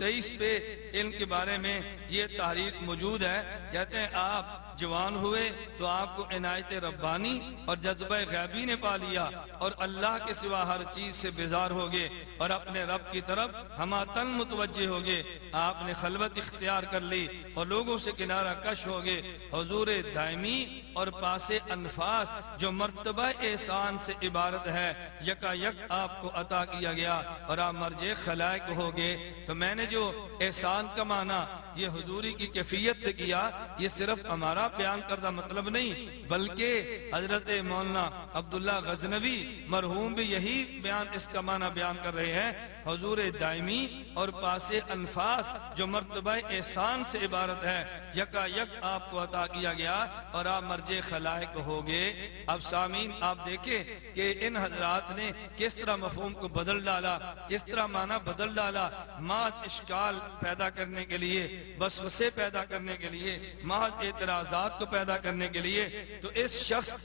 23 پہ علم کے بارے میں یہ تحریک موجود ہے. کہتے ہیں آپ جوان ہوئے تو آپ کو عنایت ربانی اور جذبہ غیبی نے پا لیا اور اللہ کے سوا ہر چیز سے بیزار ہو گئے اور اپنے رب کی طرف ہماتن متوجہ ہو گئے. آپ نے خلوت اختیار کر لی اور لوگوں سے کنارہ کش ہو گئے. حضور دائمی اور پاس انفاس جو مرتبہ احسان سے عبارت ہے یکا یک آپ کو عطا کیا گیا اور آپ مرجع خلائق ہو گئے. تو میں نے جو احسان کا معنی یہ حضوری کی کیفیت سے کیا، یہ صرف ہمارا بیان کردہ مطلب نہیں بلکہ حضرت مولانا عبداللہ غزنوی مرحوم بھی یہی بیان اس کا معنی بیان کر رہے ہیں. حضور دائمی اور پاس انفاس جو مرتبہ احسان سے عبارت ہے یکا یک آپ کو عطا کیا گیا اور آپ مرجع خلائق ہو گئے. اب سامعین آپ دیکھیں کہ ان حضرات نے کس طرح مفہوم کو بدل ڈالا، کس طرح معنی بدل ڈالا، محض اشکال پیدا کرنے کے لیے، وسوسے پیدا کرنے کے لیے، محض اعتراضات کو پیدا کرنے کے لیے. تو اس شخص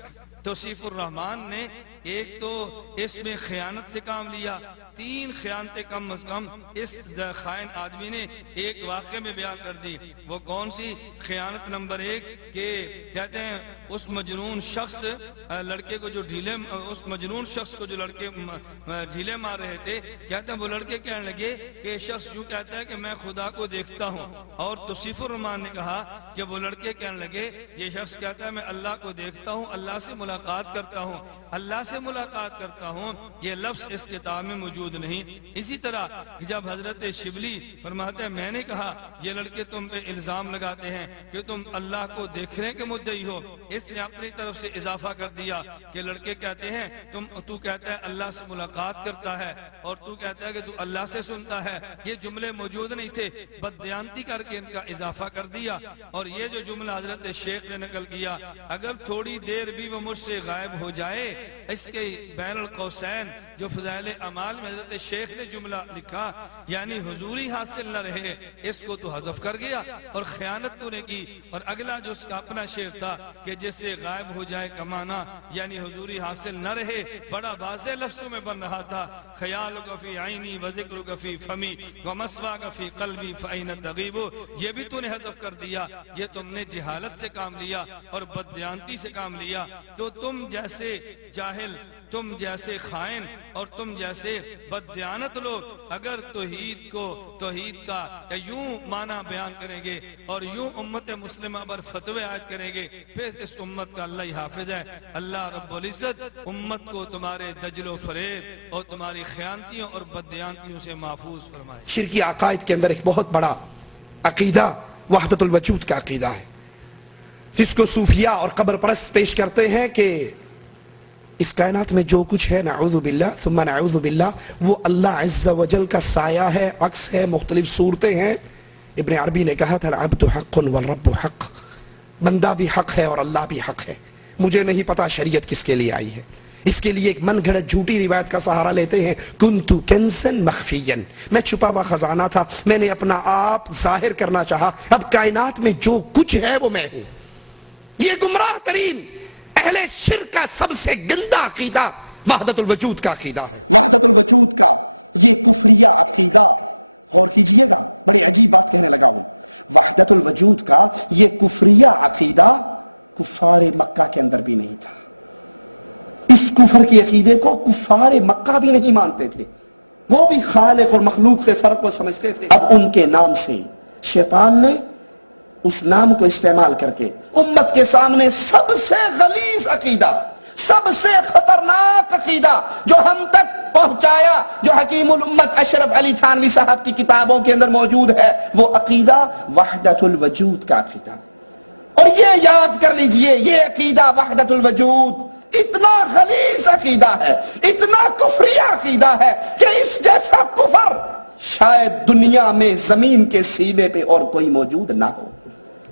توصیف الرحمن نے ایک تو اس میں خیانت سے کام لیا، 3 خیانتیں کم از کم اس خائن آدمی نے ایک واقعے میں بیان کر دی. وہ کون سی خیانت؟ نمبر 1 کہ کہتے ہیں اس مجنون شخص لڑکے کو جو لڑکے ڈھیلے مار رہے تھے، کہتے ہیں وہ لڑکے کہنے لگے کہ یہ شخص یوں کہتا ہے کہ میں خدا کو دیکھتا ہوں. اور توصیف الرحمن نے کہا کہ وہ لڑکے کہنے لگے یہ شخص کہتا ہے میں اللہ کو دیکھتا ہوں، اللہ سے ملاقات کرتا ہوں، اللہ سے ملاقات کرتا ہوں. یہ لفظ اس کتاب میں موجود نہیں. اسی طرح جب حضرت شبلی فرماتے ہیں میں نے کہا یہ لڑکے تم پہ الزام لگاتے ہیں کہ تم اللہ کو دیکھنے کے مدعی ہو، اس نے اپنی طرف سے اضافہ کر دیا کہ لڑکے کہتے ہیں تو کہتا ہے اللہ سے ملاقات کرتا ہے اور تو کہتا ہے کہ تو اللہ سے سنتا ہے. یہ جملے موجود نہیں تھے، بددیانتی کر کے ان کا اضافہ کر دیا. اور یہ جو جملہ حضرت شیخ نے نقل کیا، اگر تھوڑی دیر بھی وہ مجھ سے غائب ہو جائے، اس کے بین القوسین جو فضائل اعمال میں حضرت شیخ نے جملہ لکھا یعنی حضوری حاصل نہ رہے، اس کو تو حذف کر گیا اور خیانت تو نے کی. اور اگلا جو اس کا اپنا شعر تھا کہ جس سے غائب ہو جائے کمانا یعنی حضوری حاصل نہ رہے، بڑا واضح لفظوں میں بن رہا تھا. خیالک فی عینی و ذکرک فی فمی و مسواک فی قلبی فأین تغیب. یہ بھی تو نے حذف کر دیا. یہ تم نے جہالت سے کام لیا اور بددیانتی سے کام لیا. تو تم جیسے جاہل، تم جیسے خائن اور تم جیسے بددیانت لوگ اگر توحید کا یوں معنی بیان کریں گے اور یوں امت مسلمہ پر فتوے عائد کریں گے، پھر اس امت کا اللہ ہی حافظ ہے. اللہ رب العزت امت کو تمہارے دجل و فریب اور تمہاری خیانتیوں اور بددیانتیوں سے محفوظ فرمائے. شرکی عقائد کے اندر ایک بہت بڑا عقیدہ وحدت الوجود کا عقیدہ ہے، جس کو صوفیاء اور قبر پرست پیش کرتے ہیں کہ اس کائنات میں جو کچھ ہے نعوذ باللہ ثم نعوذ باللہ وہ اللہ عز و جل کا سایہ ہے، عکس ہے، مختلف صورتیں ہیں. ابن عربی نے کہا تھا العبد حق والرب حق، بندہ بھی حق ہے اور اللہ بھی حق ہے. مجھے نہیں پتا شریعت کس کے لیے آئی ہے، اس کے لیے ایک من گھڑت جھوٹی روایت کا سہارا لیتے ہیں. کنتو کنزن مخفین، میں چھپا ہوا خزانہ تھا، میں نے اپنا آپ ظاہر کرنا چاہا، اب کائنات میں جو کچھ ہے وہ میں ہوں. یہ گمراہ ترین اہل شرک کا سب سے گندہ عقیدہ وحدت الوجود کا عقیدہ. وحدت الوجود کا یہ کفریہ عقیدہ، غور کیجئے گا، بڑی عجیب بات کہنے لگا ہوں. وحدت الوجود کا یہ کفریہ عقیدہ کفار مکہ کے اندر بھی نہیں تھا. اس کفر کی عقیدے کو کفار مکہ بھی نہیں مانتے تھے، وہ بھی خالق اور مخلوق کے فرق کو سمجھتے تھے. اب ان کے نام سے شیطان نے اس نام کو استعمال کر کے امت کے سامنے سب سے غلیظ عقیدہ، سب سے خطرناک عقیدہ جو ہم تک پہنچایا، جو حکیم الامت اشرف علی تھانوی صاحب کی کتابوں کے اندر موجود ہے، وہ عقیدہ وحدت الوجود کا عقیدہ. اور یہ یاد کر لیجئے، یہ عقیدہ وحدت الوجود اتنا غلیظ عقیدہ ہے، اتنا کفریہ عقیدہ ہے کہ اس جیسا کفر شاید دنیا میں زمین کے سینے پہ اور کوئی موجود نہ ہو.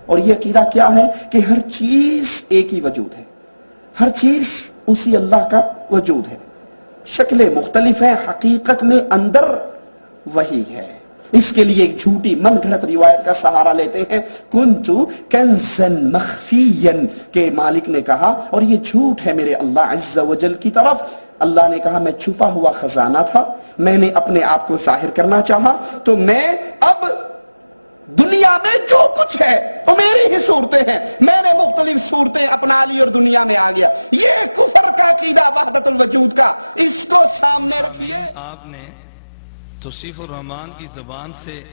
اور یہ عقیدہ کیا ہے کہ ہر چیز ایک ہی وجود ہے، ہر چیز اسی اللہ کا وجود ہے، شکلیں مختلف ہیں، حقیقت میں اندر وہی ہے. اس کے لیے ایک جھوٹی من گھڑت روایت کا سہارا لیتے ہیں کنتو کنزن مخفین کہ مالک نے کہا، اور یہ جھوٹ ہے میرے اللہ عز و جل کی طرف. اللہ نے کہا میں چھپا ہوا خزانہ تھا، میں نے اپنے آپ کو ظاہر کرنا چاہا، تو میں اب دنیا میں جو کچھ ہے وہ میری ہی صورتیں ہیں، میں نے مختلف صورتیں اپنا لی اور دنیا میں آ گیا۔ یہ کفر کا عقیدہ وحدت الوجود کا، اس کو سامنے رکھیے۔ آپ نے توصیف الرحمن کی زبان سے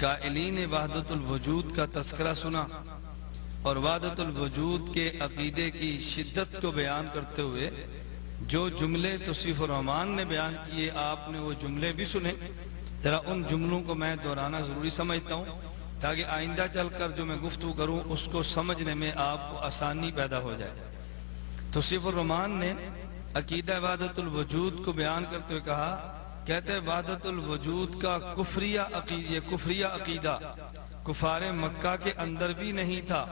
قائلین وحدت الوجود کا تذکرہ سنا، اور وحدت الوجود کے عقیدے کی شدت کو بیان کرتے ہوئے جو جملے توصیف الرحمن نے بیان کیے آپ نے وہ جملے بھی سنے۔ ذرا ان جملوں کو میں دہرانا ضروری سمجھتا ہوں تاکہ آئندہ چل کر جو میں گفتگو کروں اس کو سمجھنے میں آپ کو آسانی پیدا ہو جائے۔ توصیف الرحمن نے عقیدہ وحدت الوجود کو بیان کرتے ہوئے کہا، کہتے ہیں وحدت الوجود کا کفریہ عقیدہ کفار مکہ کے اندر بھی نہیں تھا،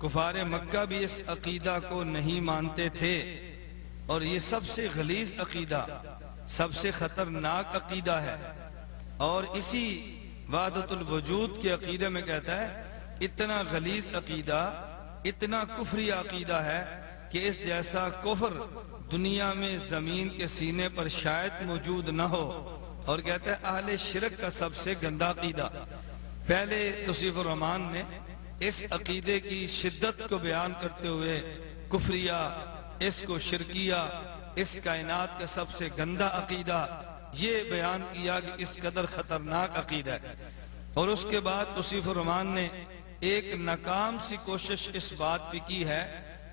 کفار مکہ بھی اس عقیدہ کو نہیں مانتے تھے، اور یہ سب سے غلیظ عقیدہ، سب سے خطرناک عقیدہ ہے۔ اور اسی وحدت الوجود کے عقیدے میں کہتا ہے اتنا غلیظ عقیدہ، اتنا کفری عقیدہ ہے کہ اس جیسا کفر دنیا میں زمین کے سینے پر شاید موجود نہ ہو، اور کہتا ہے اہل شرک کا سب سے گندا عقیدہ۔ پہلے توصیف الرحمن نے اس عقیدے کی شدت کو بیان کرتے ہوئے کفریہ، اس کو شرکیہ، اس کائنات کا سب سے گندا عقیدہ یہ بیان کیا کہ اس قدر خطرناک عقیدہ ہے۔ اور اس کے بعد توصیف الرحمن نے ایک ناکام سی کوشش اس بات پہ کی ہے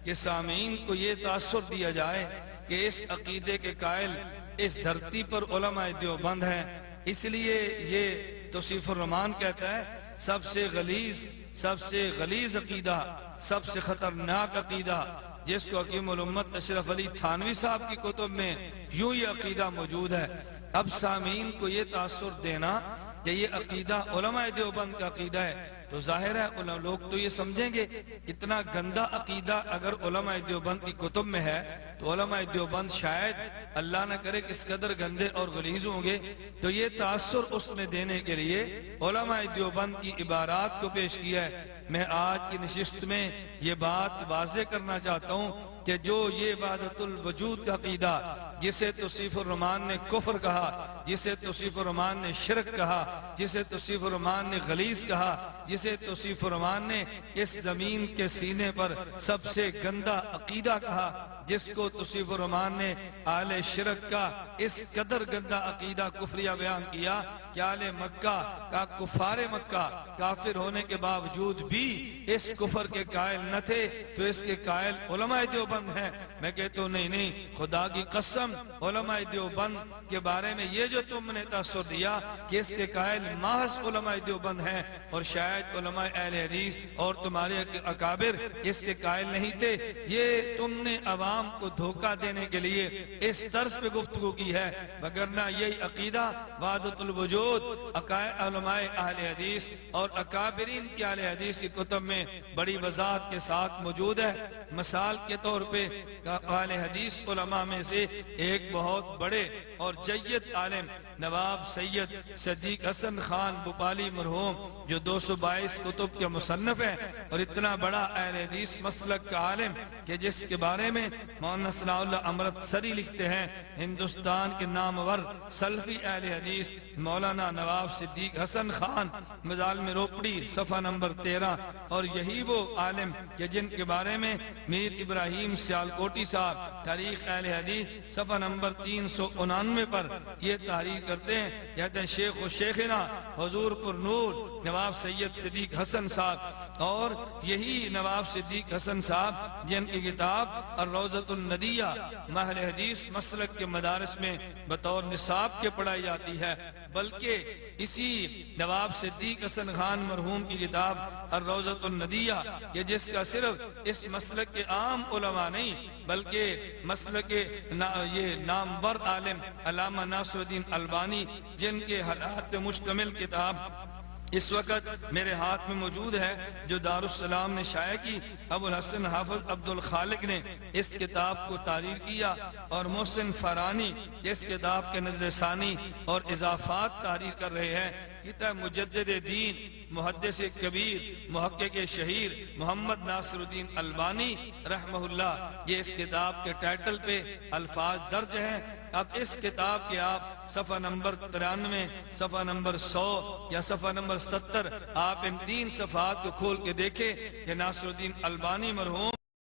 کہ سامعین کو یہ تاثر دیا جائے کہ اس عقیدے کے قائل اس دھرتی پر علماء دیوبند ہیں، اس لیے یہ توصیف الرحمن کہتا ہے سب سے غلیظ عقیدہ، سب سے خطرناک عقیدہ، جس کو حکیم الامت اشرف علی تھانوی صاحب کی کتب میں یوں یہ عقیدہ موجود ہے۔ اب سامعین کو یہ تاثر دینا کہ یہ عقیدہ علماء دیوبند کا عقیدہ ہے، تو ظاہر ہے لوگ تو یہ سمجھیں گے اتنا گندا عقیدہ اگر علماء دیوبند کی کتب میں ہے تو علماء دیوبند شاید اللہ نہ کرے کس قدر گندے اور غلیظ ہوں گے۔ تو یہ تاثر اس نے دینے کے لیے علماء دیوبند کی عبارات کو پیش کیا ہے۔ میں آج کی نشست میں یہ بات واضح کرنا چاہتا ہوں کہ جو یہ وحدت الوجود کا عقیدہ جسے توصیف الرحمن نے کفر کہا، جسے توصیف الرحمن نے شرک کہا، جسے توصیف الرحمن نے غلیظ کہا، جسے توصیف الرحمن نے اس زمین کے سینے پر سب سے گندا عقیدہ کہا، جس کو توصیف الرحمن نے اہل شرک کا اس قدر گندا عقیدہ کفریہ بیان کیا کہ اہل مکہ کا کفار مکہ کافر ہونے کے باوجود بھی اس کفر کے قائل نہ تھے، تو اس کے قائل علماء دیوبند ہیں۔ میں کہتا ہوں نہیں، خدا کی قسم علماء دیوبند کے بارے میں یہ جو تم نے تاثر دیا کہ اس کے قائل محض علماء دیوبند ہیں اور شاید علماء اہل حدیث اور تمہارے اکابر اس کے قائل نہیں تھے، یہ تم نے عوام کو دھوکہ دینے کے لیے اس طرز پہ گفتگو کی ہے، وگرنہ یہی عقیدہ وحدت الوجود علماء اہل حدیث اور اکابرین کی اہل حدیث کی کتب میں بڑی وضاحت کے ساتھ موجود ہے۔ مثال کے طور پہ اہل حدیث علماء میں سے ایک بہت بڑے اور جید عالم نواب سید صدیق حسن خان بھوپالی مرحوم جو 222 کتب کے مصنف ہیں اور اتنا بڑا اہل حدیث مسلک کا عالم کہ جس کے بارے میں مولانا ثناء اللہ امرتسری لکھتے ہیں ہندوستان کے نامور سلفی اہل حدیث مولانا نواب صدیق حسن خان مظالم روپڑی صفحہ نمبر 13، اور یہی وہ عالم کہ جن کے بارے میں میر ابراہیم سیالکوٹی صاحب تاریخ اہل حدیث صفحہ نمبر 399 پر یہ تحریر کرتے ہیں، کہتے ہیں شیخ و شیخنا حضور پر نور نواب سید صدیق حسن صاحب، اور یہی نواب صدیق حسن صاحب جن کی کتاب الروضۃ الندیہ اہل حدیث مسلک کے مدارس میں بطور نصاب کے پڑھائی جاتی ہے، بلکہ اسی نواب صدیق حسن خان مرحوم کی کتاب الروضۃ الندیہ یہ جس کا صرف اس مسلک کے عام علماء نہیں بلکہ مسلک یہ نامور عالم علامہ ناصر الدین البانی جن کے حالات پہ مشتمل کتاب اس وقت میرے ہاتھ میں موجود ہے جو دارالسلام نے شائع کی، ابو الحسن حافظ عبد الخالق نے اس کتاب کو تحریر کیا اور محسن فرانی اس کتاب کے نظر ثانی اور اضافات تحریر کر رہے ہیں۔ کہتا ہے مجدد دین محدث کبیر محقق شہیر محمد ناصر الدین البانی رحمہ اللہ، یہ اس کتاب کے ٹائٹل پہ الفاظ درج ہیں۔ اب اس کتاب کے آپ صفحہ نمبر 93 صفحہ نمبر 100 یا صفحہ نمبر 70 آپ ان 3 صفحات کو کھول کے دیکھیں کہ ناصر الدین البانی مرحوم